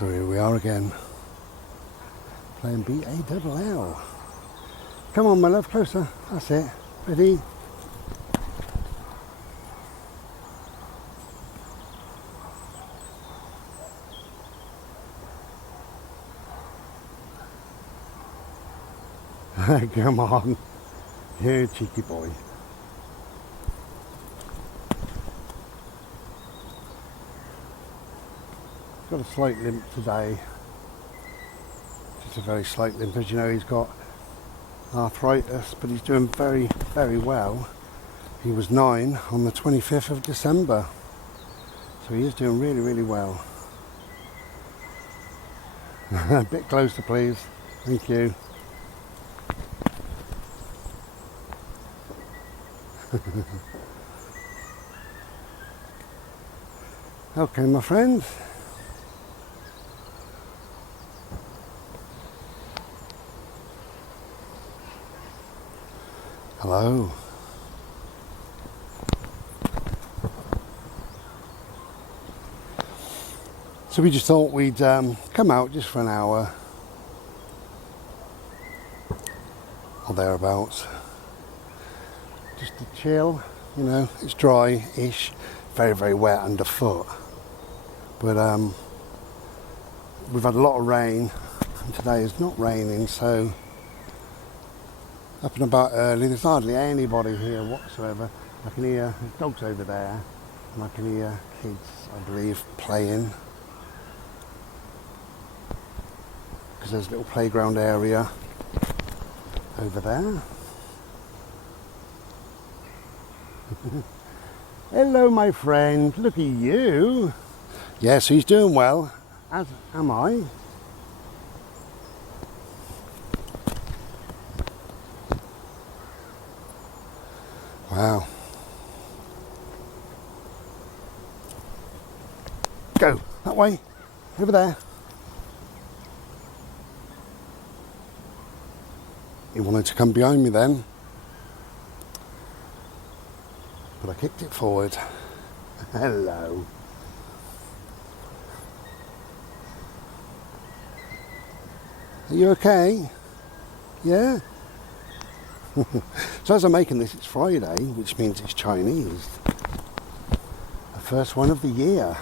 So here we are again, playing B-A-double-L. Come on, my love, closer. That's it. Ready? Come on. You cheeky boy. Got a slight limp today. Just a very slight limp. As you know, he's got arthritis, but he's doing very, very well. He was 9 on the 25th of December. So he is doing really, really well. A bit closer, please. Thank you. Okay, my friends. Hello. So we just thought we'd come out just for an hour or thereabouts, just to chill. You know, it's dry-ish, very, very wet underfoot, but we've had a lot of rain, and today is not raining, so up and about early. There's hardly anybody here whatsoever. I can hear dogs over there, and I can hear kids, I believe, playing, because there's a little playground area over there. Hello, my friend. Look at you. Yes, he's doing well, as am I. Wow. Go that way, over there. He wanted to come behind me then, but I kicked it forward. Hello. Are you okay? Yeah? So as I'm making this, it's Friday, which means it's Chinese. The first one of the year.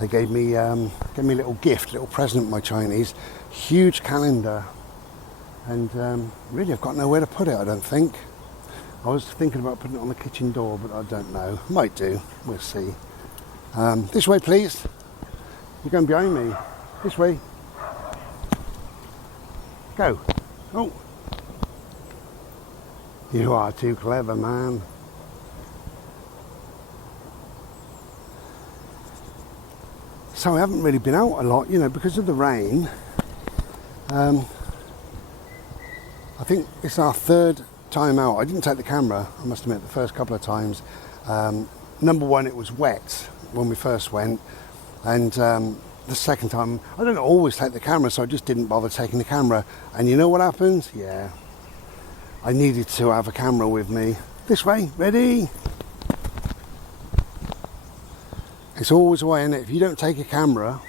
They gave me a little gift, little present, my Chinese. Huge calendar. And really I've got nowhere to put it, I don't think. I was thinking about putting it on the kitchen door, but I don't know. Might do, we'll see. This way, please. You're going behind me. This way. Go. Oh. You are too clever, man. So I haven't really been out a lot, you know, because of the rain. I think it's our third time out. I didn't take the camera, I must admit, the first couple of times. Number one, it was wet when we first went, and the second time, I don't always take the camera, so I just didn't bother taking the camera. And you know what happens? Yeah, I needed to have a camera with me. This way, ready? It's always a way, isn't it? If you don't take a camera,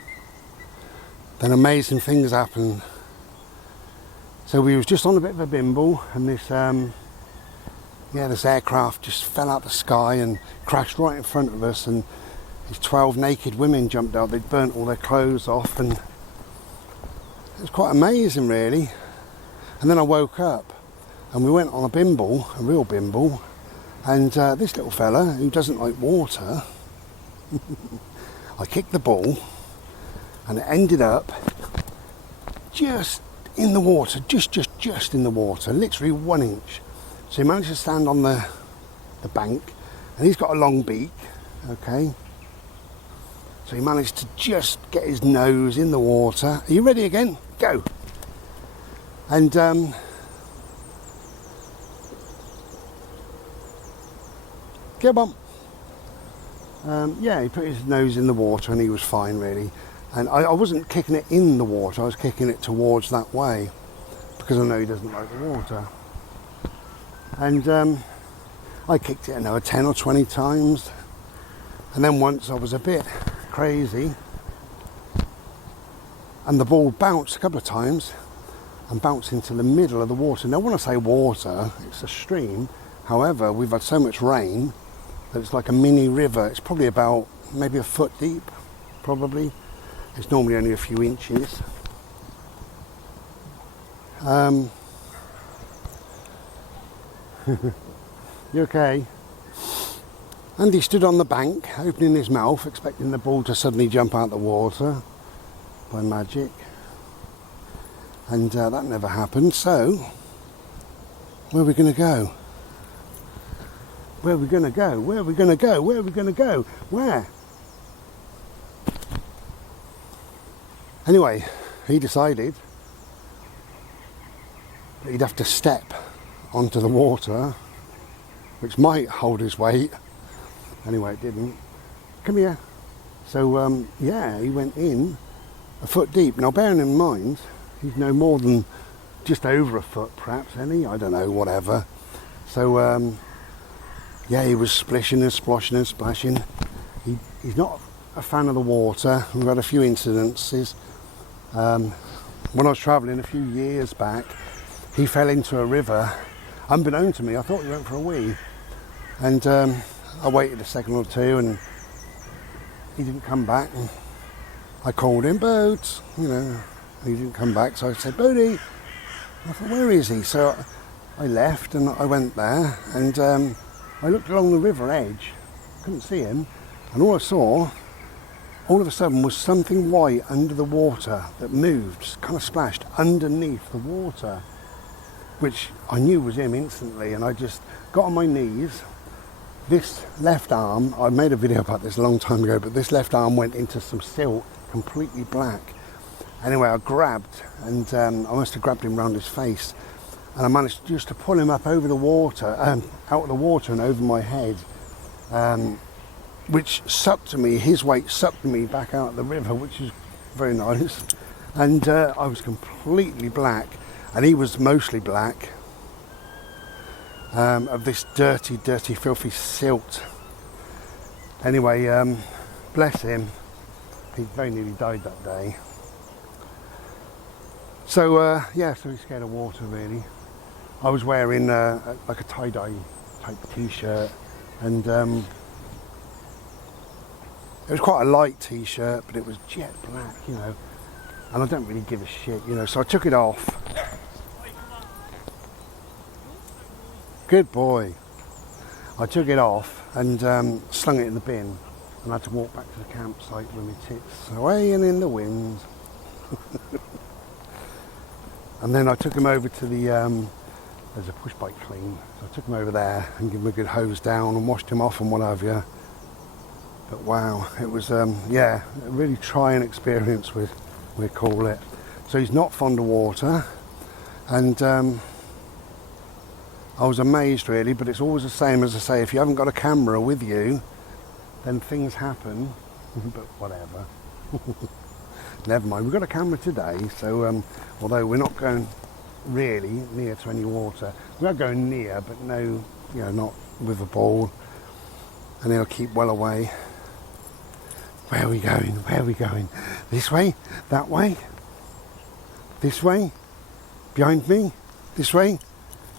then amazing things happen. So we was just on a bit of a bimble, and this aircraft just fell out the sky and crashed right in front of us, and these 12 naked women jumped out. They'd burnt all their clothes off, and it was quite amazing, really. And then I woke up, and we went on a bimble, a real bimble, and this little fella who doesn't like water, I kicked the ball, and it ended up just in the water, just in the water, literally 1 inch. So he managed to stand on the bank, and he's got a long beak, okay? So he managed to just get his nose in the water. Are you ready again? Go. And go on. Yeah, he put his nose in the water and he was fine, really. And I wasn't kicking it in the water, I was kicking it towards that way, because I know he doesn't like the water. And I kicked it another 10 or 20 times. And then once I was a bit crazy, and the ball bounced a couple of times and bounced into the middle of the water. Now when I say water, it's a stream. However, we've had so much rain that it's like a mini river. It's probably about maybe a foot deep, probably. It's normally only a few inches. You okay? Andy stood on the bank, opening his mouth, expecting the ball to suddenly jump out the water by magic. And that never happened, so where are we going to go? Where are we going to go? Where are we going to go? Where are we going to go? Where? Anyway, he decided that he'd have to step onto the water, which might hold his weight. Anyway, it didn't. Come here. So, yeah, he went in a foot deep. Now, bearing in mind, he's no more than just over a foot, perhaps, any? I don't know, whatever. So, yeah, he was splishing and sploshing and splashing. He's not a fan of the water. We've had a few incidences. When I was travelling a few years back, he fell into a river. Unbeknown to me, I thought he went for a wee. And I waited a second or two and he didn't come back. And I called him, Boat, you know, he didn't come back. So I said, Bodie. I thought, where is he? So I left and I went there and I looked along the river edge, couldn't see him. And all I saw, all of a sudden, was something white under the water that moved, kind of splashed underneath the water, which I knew was him instantly. And I just got on my knees. This left arm, I made a video about this a long time ago, but this left arm went into some silt, completely black. Anyway, I grabbed, and I must have grabbed him round his face, and I managed just to pull him up over the water, out of the water and over my head, which sucked me, his weight sucked me back out of the river, which is very nice. And I was completely black, and he was mostly black, of this dirty, filthy silt. Anyway, bless him, he very nearly died that day. So, yeah, so he's scared of water, really. I was wearing like a tie-dye type t-shirt, and it was quite a light t-shirt, but it was jet black, you know, and I don't really give a shit, you know, so I took it off. Good boy. I took it off and slung it in the bin, and I had to walk back to the campsite with my tits swaying in the wind. And then I took him over to the, there's a push bike clean, so I took him over there and gave him a good hose down and washed him off and what have you. But wow, it was, yeah, a really trying experience, we call it. So he's not fond of water, and I was amazed really, but it's always the same as I say, if you haven't got a camera with you, then things happen, but whatever. Never mind, we've got a camera today, so although we're not going really near to any water, we are going near, but no, you know, not with a ball, and he'll keep well away. Where are we going? Where are we going? This way? That way? This way? Behind me? This way?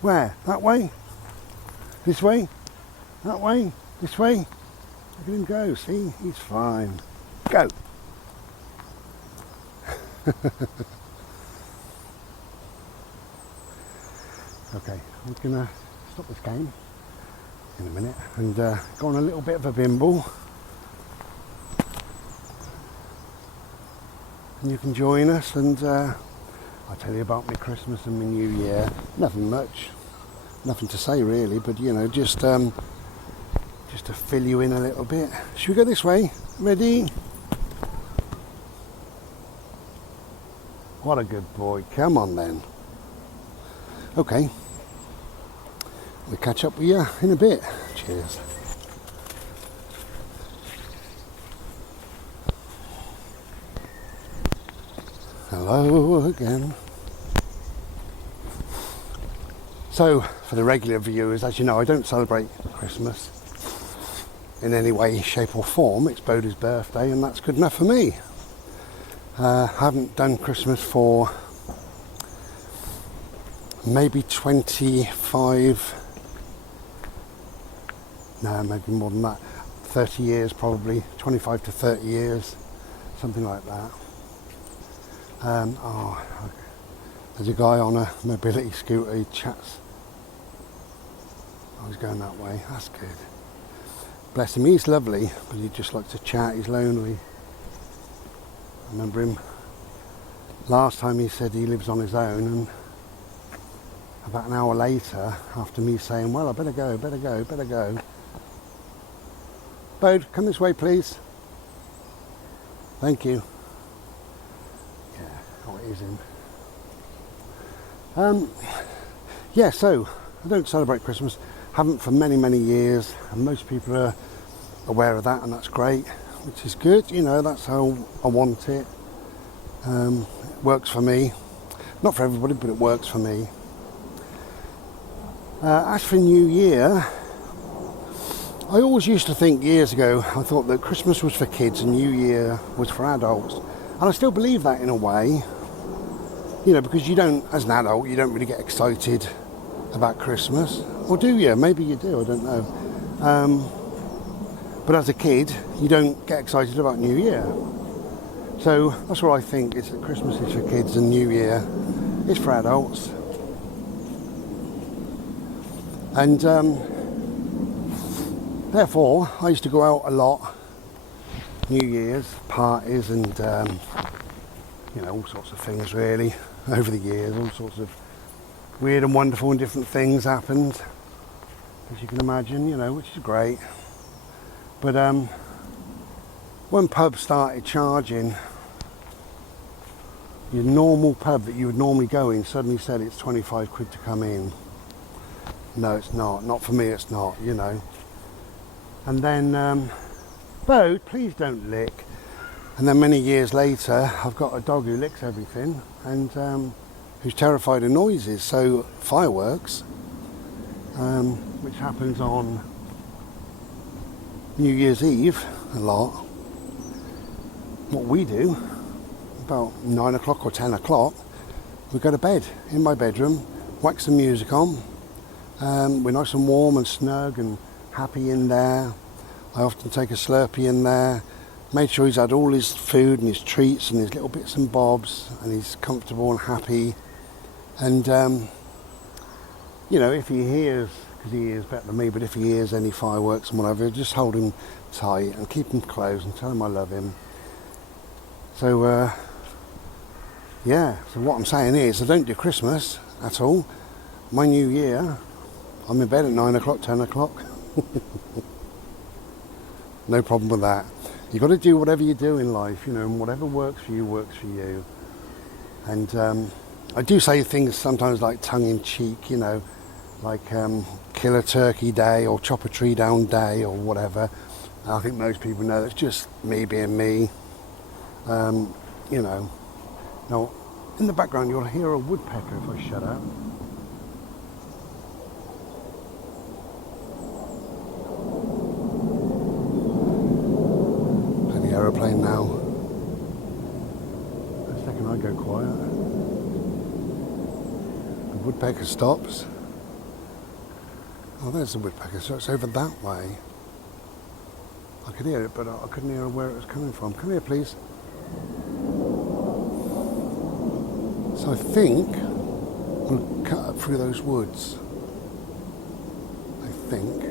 Where? That way? This way? That way? This way? Look at him go, see? He's fine. Go! Okay, we're gonna stop this game in a minute and go on a little bit of a bimble, and you can join us, and I'll tell you about my Christmas and my New Year. Nothing much, nothing to say really, but you know, just to fill you in a little bit. Should we go this way? Ready? What a good boy. Come on then. Okay. We'll catch up with you in a bit. Cheers. Hello again. So, for the regular viewers, as you know, I don't celebrate Christmas in any way, shape or form. It's Bodhi's birthday and that's good enough for me. Haven't done Christmas for maybe 25, no, maybe more than that, 30 years probably, 25 to 30 years, something like that. There's a guy on a mobility scooter, he chats. Oh, he's going that way, that's good. Bless him, he's lovely, but he just likes to chat, he's lonely. I remember him, last time he said he lives on his own, and about an hour later, after me saying, well, I better go. Bode, come this way, please. Thank you. Yeah, oh, it is him. Yeah, so I don't celebrate Christmas, haven't for many, many years, and most people are aware of that, and that's great, which is good, you know, that's how I want it. It works for me. Not for everybody, but it works for me. As for New Year, I always used to think years ago, I thought that Christmas was for kids and New Year was for adults. And I still believe that in a way, you know, because you don't, as an adult, you don't really get excited about Christmas. Or do you? Maybe you do, I don't know. But as a kid, you don't get excited about New Year. So that's what I think, is that Christmas is for kids and New Year is for adults. And therefore, I used to go out a lot, New Year's, parties and, you know, all sorts of things really, over the years, all sorts of weird and wonderful and different things happened, as you can imagine, you know, which is great. But when pubs started charging, your normal pub that you would normally go in suddenly said it's 25 quid to come in. No, it's not. Not for me, it's not, you know. And then, Bode, please don't lick. And then many years later, I've got a dog who licks everything and who's terrified of noises. So fireworks, which happens on New Year's Eve a lot. What we do, about 9 o'clock or 10 o'clock, we go to bed in my bedroom, whack some music on. We're nice and warm and snug and happy in there. I often take a Slurpee in there, made sure he's had all his food and his treats and his little bits and bobs, and he's comfortable and happy. And you know, if he hears, because he hears better than me, but if he hears any fireworks and whatever, just hold him tight and keep him close and tell him I love him. So yeah, so what I'm saying is I don't do Christmas at all. My New Year, I'm in bed at 9 o'clock, 10 o'clock. No problem with that. You've got to do whatever you do in life, you know, and whatever works for you, works for you. And I do say things sometimes like tongue-in-cheek, you know, like kill a turkey day or chop a tree down day or whatever. I think most people know that's just me being me. You know. Now, in the background you'll hear a woodpecker if I shut up. Aeroplane now. The second I go quiet, the woodpecker stops. Oh, there's the woodpecker, so it's over that way. I could hear it, but I couldn't hear where it was coming from. Come here, please. So I think we'll cut up through those woods. I think.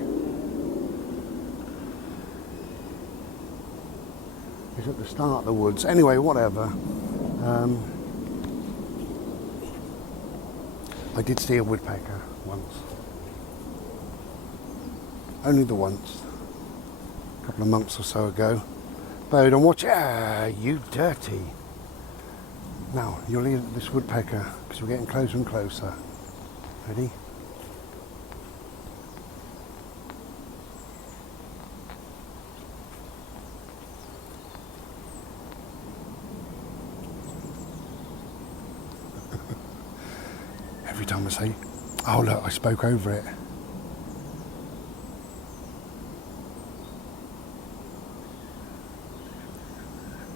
It's at the start of the woods. Anyway, whatever. I did see a woodpecker once. Only the once. A couple of months or so ago. Bode, don't watch it. Ah, you dirty. Now, you'll hear this woodpecker because we're getting closer and closer. Ready? Every time I say, oh look, I spoke over it.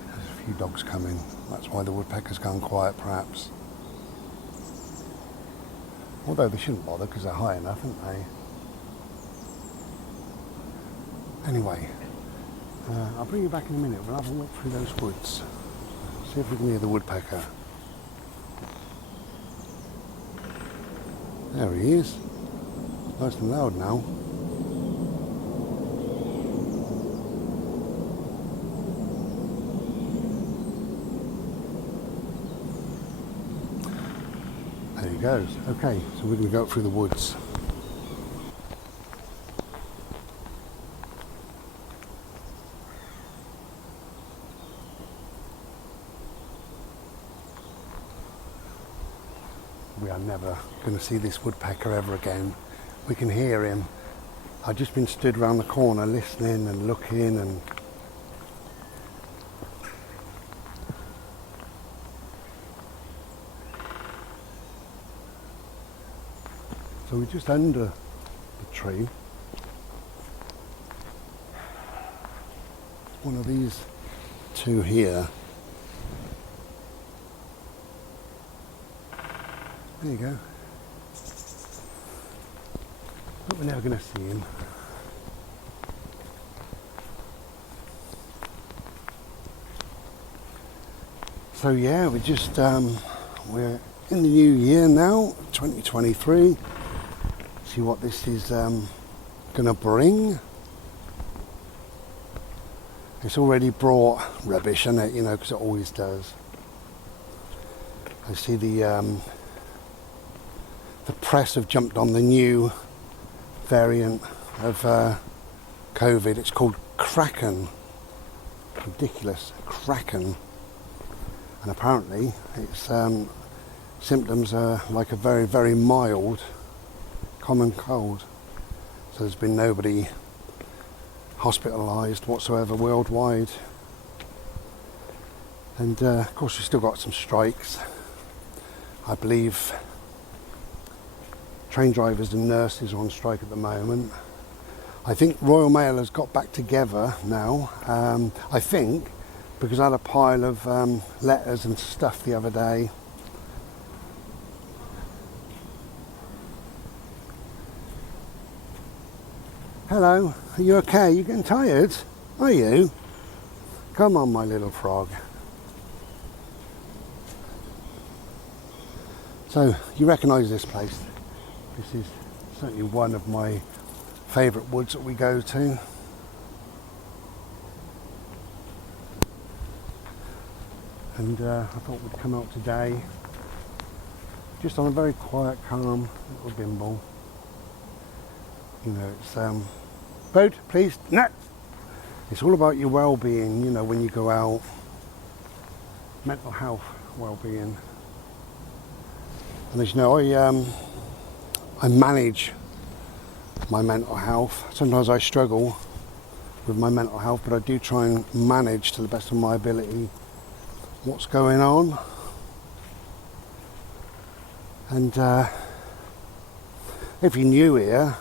There's a few dogs coming. That's why the woodpecker's gone quiet, perhaps. Although they shouldn't bother because they're high enough, aren't they? Anyway, I'll bring you back in a minute. We'll have a walk through those woods. See if we can hear the woodpecker. There he is. Nice and loud now. There he goes. Okay, so we're going to go up through the woods. We are never going to see this woodpecker ever again. We can hear him. I've just been stood around the corner listening and looking, and so we're just under the tree. One of these two here. There you go. But we're never going to see him. So yeah, we're we're in the new year now, 2023. See what this is going to bring. It's already brought rubbish, hasn't it? You know, because it always does. I see the press have jumped on the new variant of COVID. It's called Kraken. Ridiculous, Kraken. And apparently its symptoms are like a very, very mild common cold. So there's been nobody hospitalised whatsoever worldwide. And of course we've still got some strikes. I believe train drivers and nurses are on strike at the moment. I think Royal Mail has got back together now. I think because I had a pile of letters and stuff the other day. Hello, are you okay? You getting tired? Are you? Come on, my little frog. So, you recognise this place. This is certainly one of my favourite woods that we go to. And I thought we'd come out today just on a very quiet, calm little bimble. You know, it's boat, please, no. It's all about your well-being, you know, when you go out. Mental health, well-being. And as you know, I manage my mental health. Sometimes I struggle with my mental health, but I do try and manage to the best of my ability what's going on. And if you're new here,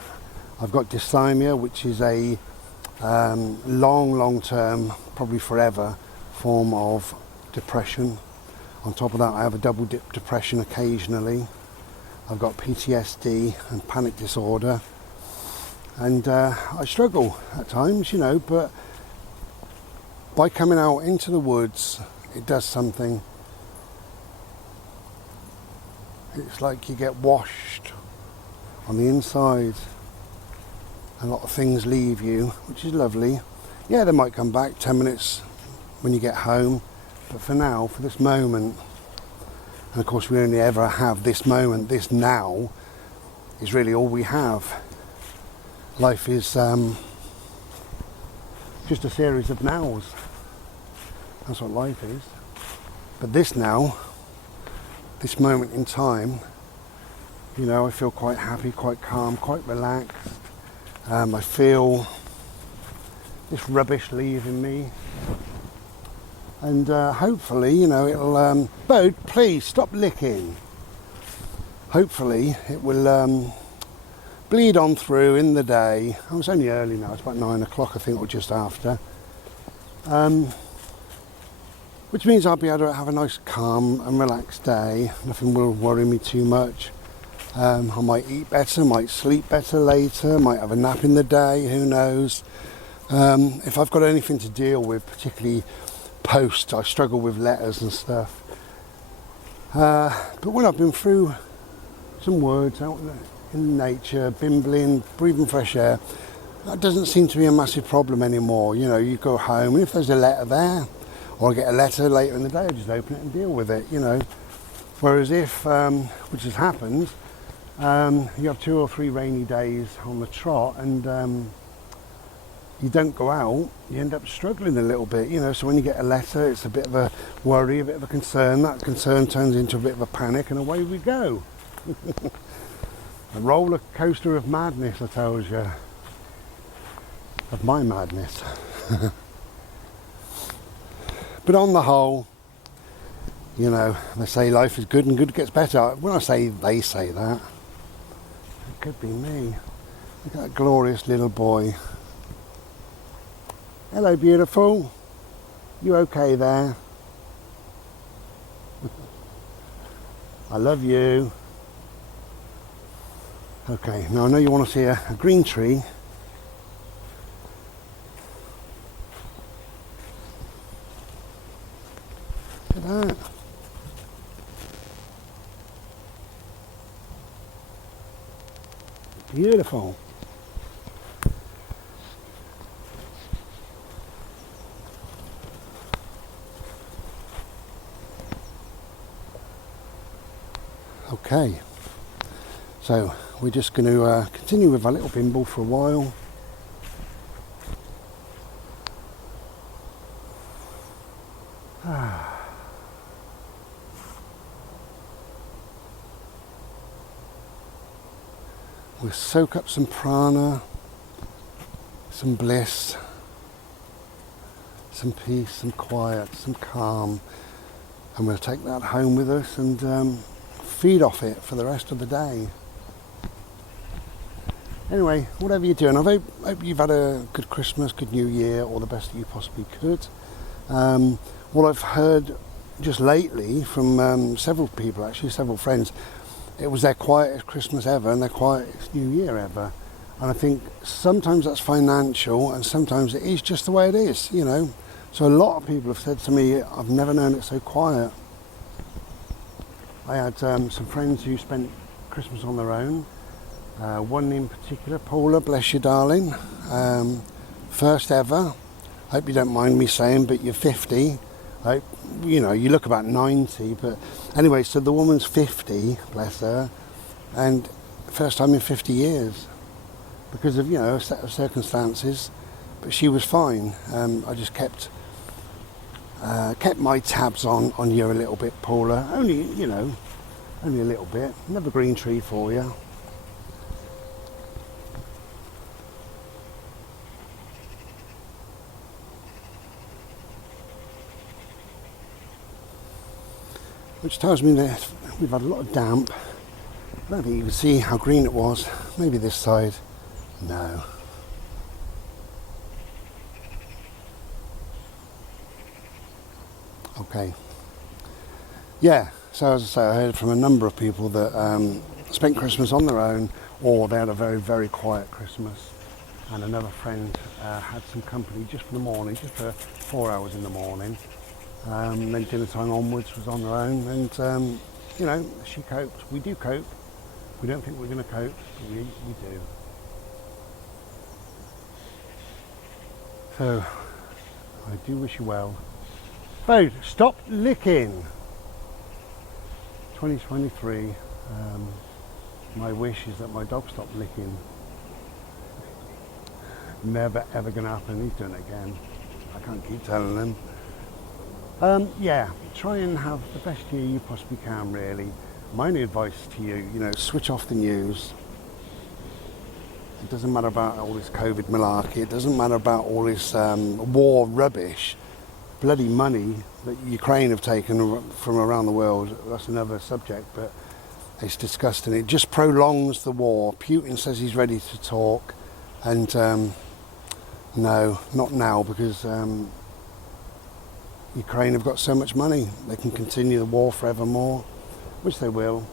I've got dysthymia, which is a long-term, probably forever, form of depression. On top of that, I have a double dip depression occasionally. I've got PTSD and panic disorder. And I struggle at times, you know, but by coming out into the woods, it does something. It's like you get washed on the inside. A lot of things leave you, which is lovely. Yeah, they might come back 10 minutes when you get home, but for now, for this moment, and of course we only ever have this moment, this now is really all we have. Life is just a series of nows. That's what life is. But this now, this moment in time, you know, I feel quite happy, quite calm, quite relaxed. I feel this rubbish leaving me, and hopefully, you know, it'll Bode, please stop licking. Hopefully it will bleed on through in the day. Oh, it's only early now, it's about 9 o'clock I think, or just after. which means I'll be able to have a nice calm and relaxed day. Nothing will worry me too much. I might eat better, might sleep better later, might have a nap in the day, who knows. If I've got anything to deal with, particularly post, I struggle with letters and stuff. But when I've been through some words out in nature, bimbling, breathing fresh air, that doesn't seem to be a massive problem anymore. You know, you go home and if there's a letter there, or I get a letter later in the day, I just open it and deal with it, you know. Whereas if, which has happened, you have 2 or 3 rainy days on the trot and you don't go out, you end up struggling a little bit, you know. So when you get a letter, it's a bit of a worry, a bit of a concern. That concern turns into a bit of a panic and away we go. A roller coaster of madness, I told you. Of my madness. But on the whole, you know, they say life is good and good gets better. When I say they say that, it could be me. Look at that glorious little boy. Hello, beautiful. You okay there? I love you. Okay, now I know you want to see a green tree. Look at that. Beautiful. Okay, so we're just going to continue with our little bimble for a while. We'll soak up some prana, some bliss, some peace, some quiet, some calm, and we'll take that home with us and feed off it for the rest of the day. Anyway, whatever you're doing, I hope you've had a good Christmas, good New Year, or the best that you possibly could. What I've heard just lately from several people, actually several friends, it was their quietest Christmas ever and their quietest New Year ever. And I think sometimes that's financial and sometimes it is just the way it is, you know. So a lot of people have said to me, I've never known it so quiet. I had some friends who spent Christmas on their own. One in particular, Paula, bless you darling. First ever. Hope you don't mind me saying, but you're 50. You know, you look about 90, but anyway, so the woman's 50, bless her, and first time in 50 years because of, you know, a set of circumstances, but she was fine. I just kept my tabs on you a little bit, Paula, only, you know, only a little bit. Another green tree for you. Which tells me that we've had a lot of damp. I don't think you can see how green it was. Maybe this side. No. Okay. Yeah, so as I say, I heard from a number of people that spent Christmas on their own, or they had a very, very quiet Christmas. And another friend had some company just for the morning, just for 4 hours in the morning. Then dinner time onwards was on their own, and you know, she coped. We do cope. We don't think we're going to cope, but we do. So I do wish you well. Bo, stop licking. 2023. My wish is that my dog stopped licking. Never ever going to happen. He's doing it again. I can't keep telling them. Yeah, try and have the best year you possibly can, really. My only advice to you, you know, switch off the news. It doesn't matter about all this COVID malarkey. It doesn't matter about all this war rubbish. Bloody money that Ukraine have taken from around the world. That's another subject, but it's disgusting. It just prolongs the war. Putin says he's ready to talk, and no, not now, because Ukraine have got so much money, they can continue the war forevermore, which they will.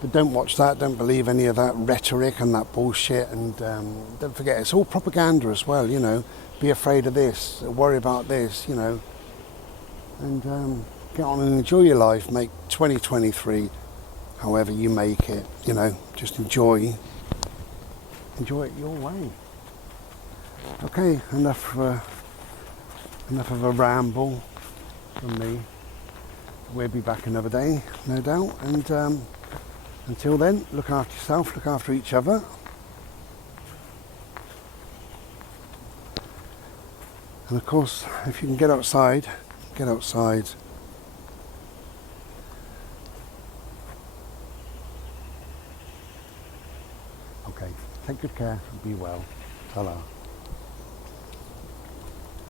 But don't watch that, don't believe any of that rhetoric and that bullshit, and don't forget, it's all propaganda as well, you know. Be afraid of this, worry about this, you know. And get on and enjoy your life, make 2023 however you make it, you know, just enjoy it your way. Okay, enough of a ramble from me. We'll be back another day, no doubt, and until then, look after yourself, look after each other. And of course, if you can get outside, get outside. Okay, take good care and be well. Ta-ra.